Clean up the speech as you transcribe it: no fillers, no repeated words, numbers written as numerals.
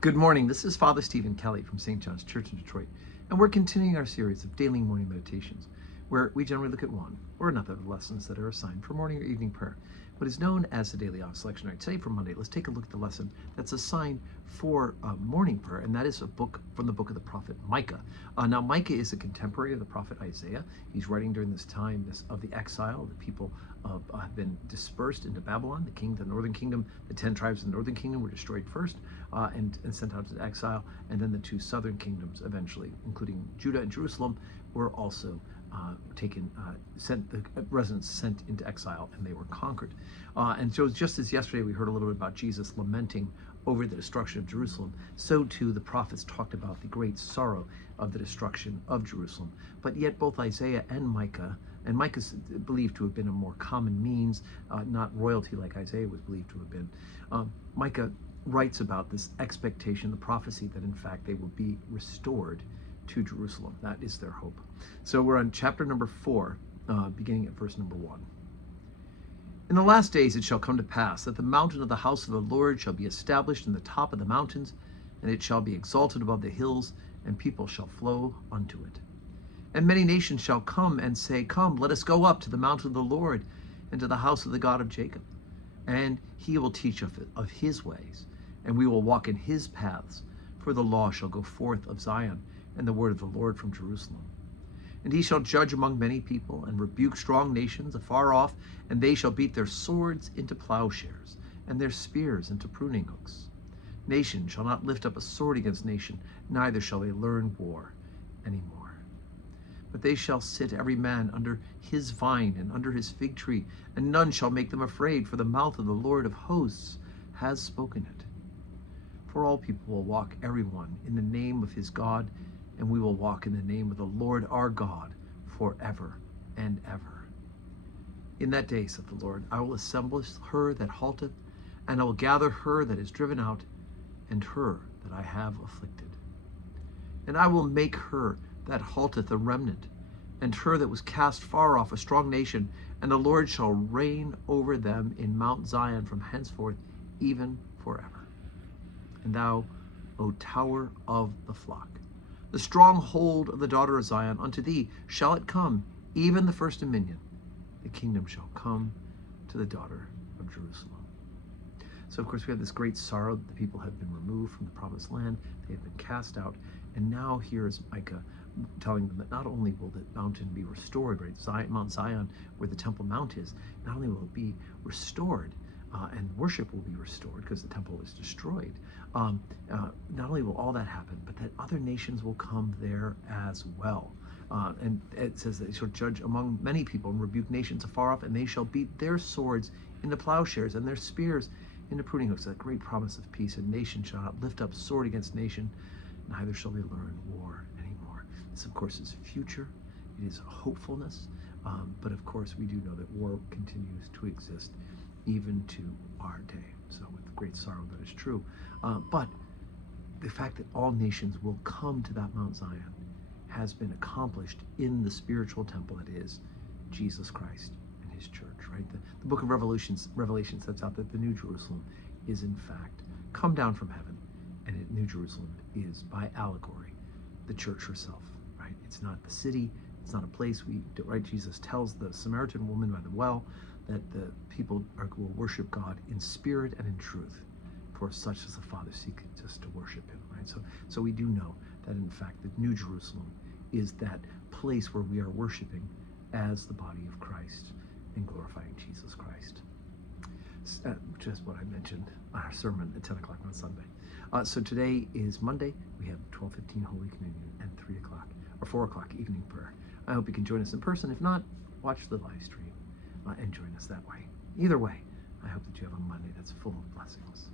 Good morning. This is Father Stephen Kelly from St. John's Church in Detroit, and we're continuing our series of daily morning meditations, where we generally look at one or another of the lessons that are assigned for morning or evening prayer, what is known as the Daily Office Lectionary. Today, for Monday, let's take a look at the lesson that's assigned for morning prayer, and that is a book from the book of the prophet Micah. Now, Micah is a contemporary of the prophet Isaiah. He's writing during this time of the exile. The people have been dispersed into Babylon. The northern kingdom, the 10 tribes of the northern kingdom were destroyed first and sent out to exile, and then the two southern kingdoms eventually, including Judah and Jerusalem, were also residents sent into exile, and they were conquered. And so just as yesterday we heard a little bit about Jesus lamenting over the destruction of Jerusalem, so too the prophets talked about the great sorrow of the destruction of Jerusalem. But yet both Isaiah and Micah's believed to have been a more common means, not royalty like Isaiah was believed to have been. Micah writes about this expectation, the prophecy that in fact they will be restored to Jerusalem. That is their hope. So we're on chapter number 4, beginning at verse number 1. In the last days it shall come to pass that the mountain of the house of the Lord shall be established in the top of the mountains, and it shall be exalted above the hills, and people shall flow unto it. And many nations shall come and say, Come, let us go up to the mountain of the Lord, and to the house of the God of Jacob. And he will teach of his ways, and we will walk in his paths. For the law shall go forth of Zion, and the word of the Lord from Jerusalem. And he shall judge among many people, and rebuke strong nations afar off, and they shall beat their swords into plowshares, and their spears into pruning hooks. Nation shall not lift up a sword against nation, neither shall they learn war any more. But they shall sit every man under his vine and under his fig tree, and none shall make them afraid, for the mouth of the Lord of hosts has spoken it. For all people will walk every one in the name of his God, and we will walk in the name of the Lord our God forever and ever. In that day, saith the Lord, I will assemble her that halteth, and I will gather her that is driven out, and her that I have afflicted. And I will make her that halteth a remnant, and her that was cast far off a strong nation, and the Lord shall reign over them in Mount Zion from henceforth even forever. And thou, O tower of the flock, the stronghold of the daughter of Zion, unto thee shall it come, even the first dominion. The kingdom shall come to the daughter of Jerusalem. So, of course, we have this great sorrow that the people have been removed from the promised land. They have been cast out. And now here is Micah telling them that not only will the mountain be restored, right, Mount Zion, where the Temple Mount is, not only will it be restored, and worship will be restored because the temple was destroyed. Not only will all that happen, but that other nations will come there as well. And it says that they shall judge among many people and rebuke nations afar off, and they shall beat their swords into plowshares and their spears into pruning hooks. That great promise of peace. A nation shall not lift up sword against nation, neither shall they learn war anymore. This, of course, is future. It is hopefulness. But of course, we do know that war continues to exist even to our day. So with great sorrow, that is true. But the fact that all nations will come to that Mount Zion has been accomplished in the spiritual temple that is Jesus Christ and his church, right? The book of Revelation sets out that the New Jerusalem is in fact come down from heaven, and New Jerusalem is, by allegory, the church herself, right? It's not the city, it's not a place right? Jesus tells the Samaritan woman by the well that the people will worship God in spirit and in truth, for such as the Father seeketh us to worship him, right? So we do know that in fact the New Jerusalem is that place where we are worshiping as the body of Christ and glorifying Jesus Christ. Which is what I mentioned on our sermon at 10 o'clock on Sunday. So today is Monday. We have 12:15 Holy Communion and 3 o'clock or 4 o'clock evening prayer. I hope you can join us in person. If not, watch the live stream and join us that way. Either way, I hope that you have a Monday that's full of blessings.